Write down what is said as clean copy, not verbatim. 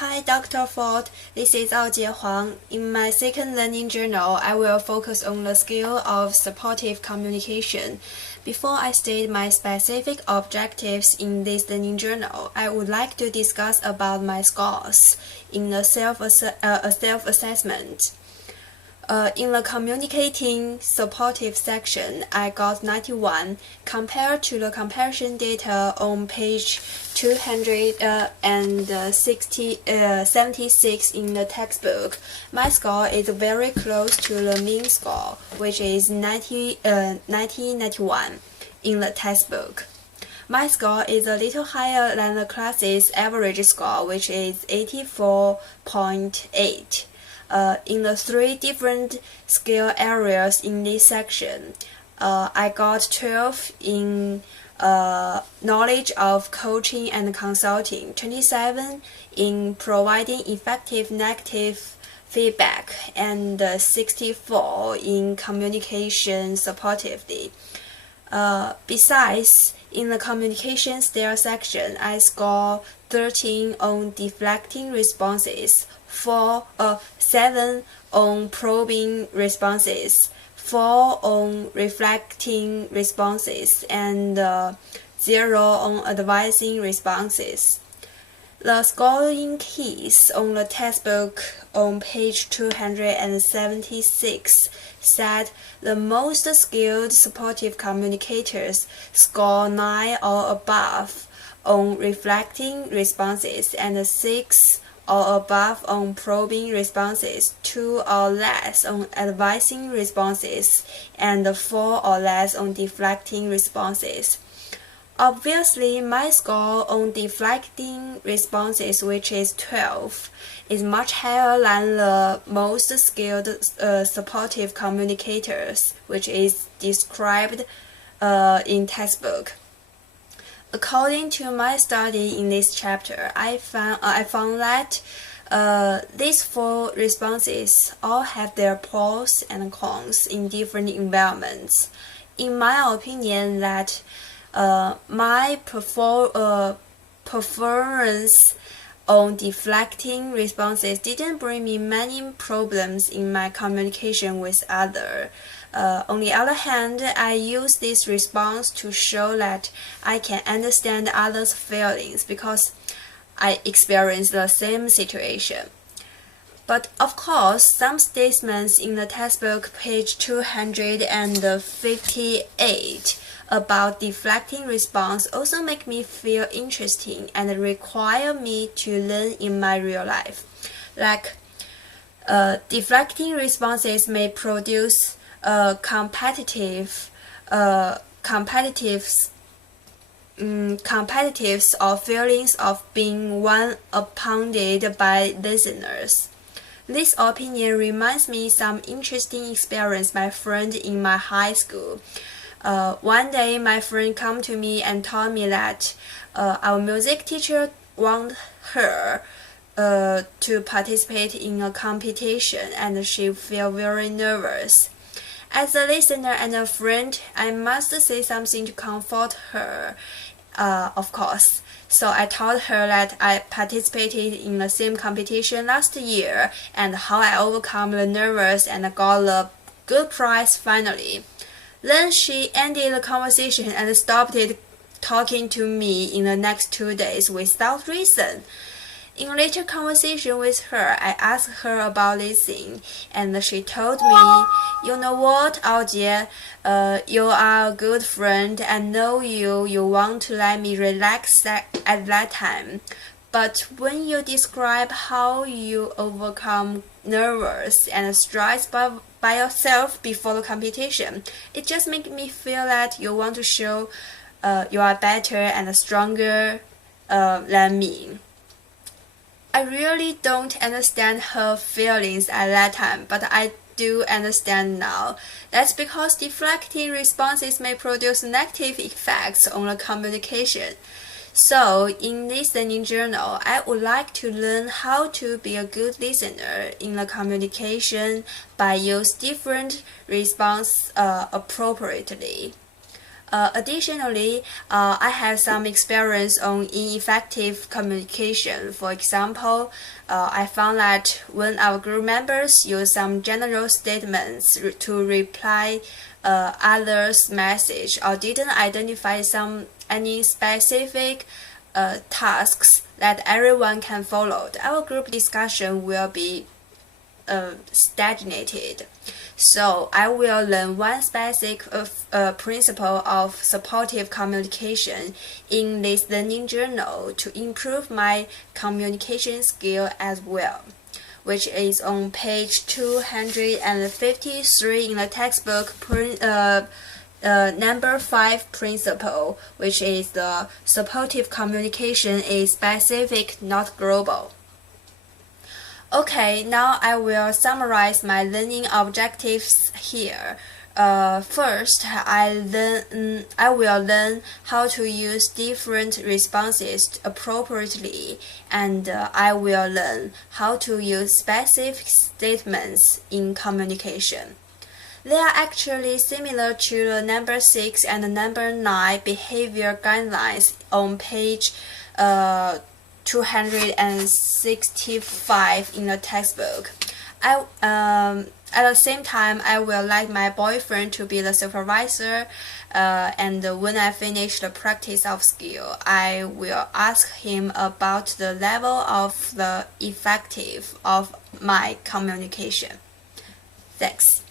Hi, Dr. Ford. This is Aojie Huang. In my second learning journal, I will focus on the skill of supportive communication. Before I state my specific objectives in this learning journal, I would like to discuss about my scores in the self-assessment. In the communicating supportive section, I got 91 compared to the comparison data on page 276 in the textbook. My score is very close to the mean score, which is 91 in the textbook. My score is a little higher than the class's average score, which is 84.8. In the three different skill areas in this section, I got 12 in knowledge of coaching and consulting, 27 in providing effective negative feedback, and 64 in communication supportively. Besides, in the communication style section, I score 13 on deflecting responses, 7 on probing responses, 4 on reflecting responses, and 0 on advising responses. The scoring keys on the textbook on page 276 said the most skilled supportive communicators score 9 or above on reflecting responses and 6 or above on probing responses, 2 or less on advising responses, and 4 or less on deflecting responses. Obviously, my score on deflecting responses, which is 12, is much higher than the most skilled supportive communicators, which is described in textbook. According to my study in this chapter, I found that these 4 responses all have their pros and cons in different environments. In my opinion, that my performance on deflecting responses didn't bring me many problems in my communication with others. On the other hand, I use this response to show that I can understand others' feelings because I experienced the same situation. But of course, some statements in the textbook, page 258, about deflecting response also make me feel interesting and require me to learn in my real life. Like, deflecting responses may produce competitives or feelings of being one-upunded by listeners. This opinion reminds me some interesting experience my friend in my high school. One day, my friend came to me and told me that our music teacher wanted her to participate in a competition, and she felt very nervous. As a listener and a friend, I must say something to comfort her, of course. So I told her that I participated in the same competition last year and how I overcome the nervous and got a good prize finally. Then she ended the conversation and stopped talking to me in the next 2 days without reason. In later conversation with her, I asked her about this thing, and she told me, "You know what, Aojie, you are a good friend. I know you want to let me relax at that time. But when you describe how you overcome nervous and stress by yourself before the competition, it just makes me feel that you want to show you are better and stronger than me." I really don't understand her feelings at that time, but I do understand now. That's because deflecting responses may produce negative effects on the communication. So, in this learning journal, I would like to learn how to be a good listener in the communication by use different response appropriately. Additionally, I have some experience on ineffective communication. For example, I found that when our group members use some general statements to reply others' message or didn't identify any specific tasks that everyone can follow, our group discussion will be stagnated. So I will learn one specific principle of supportive communication in this learning journal to improve my communication skill as well, which is on page 253 in the textbook, number 5 principle, which is the supportive communication is specific, not global. Okay, now I will summarize my learning objectives here. First, I will learn how to use different responses appropriately, and I will learn how to use specific statements in communication. They are actually similar to the number 6 and the number 9 behavior guidelines on page 265 in the textbook. At the same time, I will like my boyfriend to be the supervisor, and when I finish the practice of skill, I will ask him about the level of the effective of my communication. Thanks.